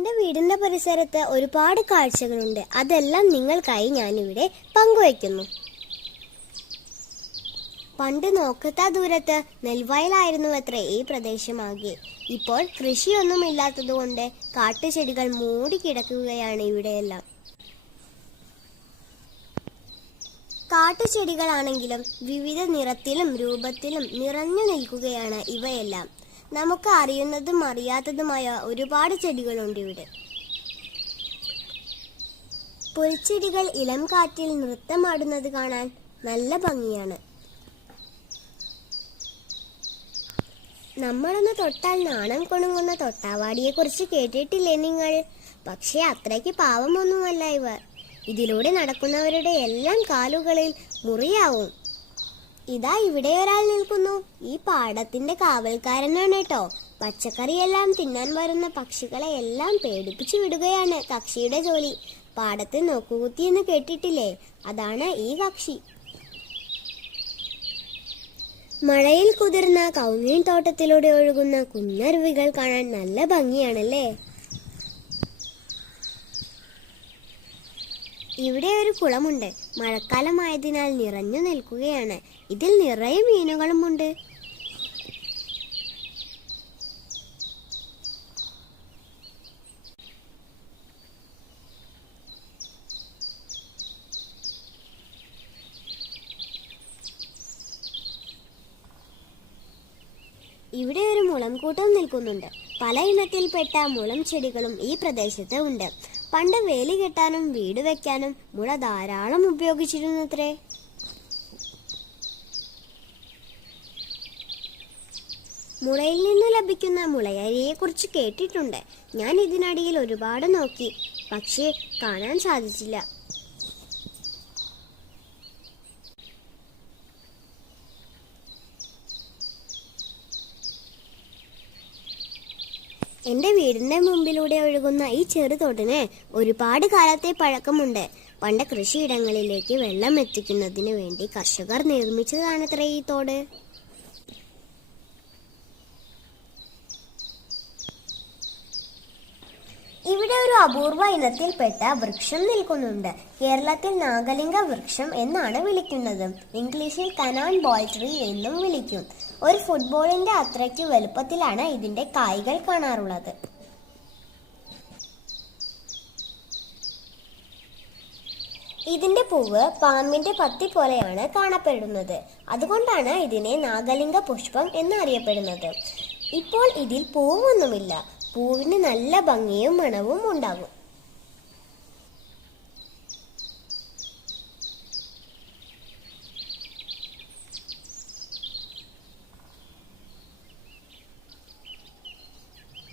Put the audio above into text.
എൻ്റെ വീടിൻ്റെ പരിസരത്ത് ഒരുപാട് കാഴ്ചകളുണ്ട്. അതെല്ലാം നിങ്ങൾക്കായി ഞാനിവിടെ പങ്കുവയ്ക്കുന്നു. പണ്ട് നോക്കത്താ ദൂരത്ത് നെൽവയലായിരുന്നുവത്രേ ഈ പ്രദേശമാകെ. ഇപ്പോൾ കൃഷിയൊന്നുമില്ലാത്തതുകൊണ്ട് കാട്ടുചെടികൾ മൂടിക്കിടക്കുകയാണ് ഇവിടെയെല്ലാം. കാട്ടുചെടികളാണെങ്കിലും വിവിധ നിറത്തിലും രൂപത്തിലും നിറഞ്ഞു നിൽക്കുകയാണ് ഇവയെല്ലാം. നമുക്ക് അറിയുന്നതും അറിയാത്തതുമായ ഒരുപാട് ചെടികളുണ്ട് ഇവിടെ. പുൽച്ചെടികൾ ഇളം കാറ്റിൽ നൃത്തമാടുന്നത് കാണാൻ നല്ല ഭംഗിയാണ്. നമ്മളൊന്ന് തൊട്ടാൽ നാണം കൊണുങ്ങുന്ന തൊട്ടാവാടിയെ കുറിച്ച് കേട്ടിട്ടില്ലേ നിങ്ങൾ? പക്ഷെ അത്രയ്ക്ക് പാവമൊന്നുമല്ല ഇവർ. ഇതിലൂടെ നടക്കുന്നവരുടെ എല്ലാം കാലുകളിൽ മുറിയാവും. ഇതാ ഇവിടെ ഒരാൾ നിൽക്കുന്നു. ഈ പാടത്തിന്റെ കാവൽക്കാരനാണ് കേട്ടോ. പച്ചക്കറിയെല്ലാം തിന്നാൻ വരുന്ന പക്ഷികളെ എല്ലാം പേടിപ്പിച്ചു വിടുകയാണ് കക്ഷിയുടെ ജോലി. പാടത്ത് നോക്കുകുത്തി എന്ന് കേട്ടിട്ടില്ലേ? അതാണ് ഈ കക്ഷി. മഴയിൽ കുതിർന്ന കവുങ്ങിൻ തോട്ടത്തിലൂടെ ഒഴുകുന്ന കുഞ്ഞരുവികൾ കാണാൻ നല്ല ഭംഗിയാണല്ലേ. ഇവിടെ ഒരു കുളമുണ്ട്. മഴക്കാലമായതിനാൽ നിറഞ്ഞു നിൽക്കുകയാണ്. ഇതിൽ നിറയെ മീനുകളുമുണ്ട്. ഇവിടെ ഒരു മുളംകൂട്ടം നിൽക്കുന്നുണ്ട്. പല ഇനത്തിൽപ്പെട്ട മുളം ചെടികളും ഈ പ്രദേശത്ത് ഉണ്ട്. പണ്ട് വേലി കെട്ടാനും വീട് വെക്കാനും മുള ധാരാളം ഉപയോഗിച്ചിരുന്നത്രേ. മുളയിൽ നിന്ന് ലഭിക്കുന്ന മുളയരിയെ കുറിച്ച് കേട്ടിട്ടുണ്ട്. ഞാൻ ഇതിനടിയിൽ ഒരുപാട് നോക്കി, പക്ഷേ കാണാൻ സാധിച്ചില്ല. എന്റെ വീടിന്റെ മുമ്പിലൂടെ ഒഴുകുന്ന ഈ ചെറുതോടിന് ഒരുപാട് കാലത്തെ പഴക്കമുണ്ട്. പണ്ട് കൃഷിയിടങ്ങളിലേക്ക് വെള്ളം എത്തിക്കുന്നതിന് വേണ്ടി കർഷകർ നിർമ്മിച്ചതാണത്രേ ഈ തോട്. ഇവിടെ ഒരു അപൂർവ ഇനത്തിൽപ്പെട്ട വൃക്ഷം നിൽക്കുന്നുണ്ട്. കേരളത്തിൽ നാഗലിംഗ വൃക്ഷം എന്നാണ് വിളിക്കുന്നത്. ഇംഗ്ലീഷിൽ കനാൻ ബോൾ ട്രീ എന്നും വിളിക്കും. ഒരു ഫുട്ബോളിന്റെ അത്രയ്ക്ക് വലുപ്പത്തിലാണ് ഇതിന്റെ കായ്കൾ കാണാറുള്ളത്. ഇതിന്റെ പൂവ് പാമ്പിന്റെ പത്തി പോലെയാണ് കാണപ്പെടുന്നത്. അതുകൊണ്ടാണ് ഇതിനെ നാഗലിംഗ പുഷ്പം എന്നറിയപ്പെടുന്നത്. ഇപ്പോൾ ഇതിൽ പൂവൊന്നുമില്ല. പൂവിന് നല്ല ഭംഗിയും മണവും ഉണ്ടാകും.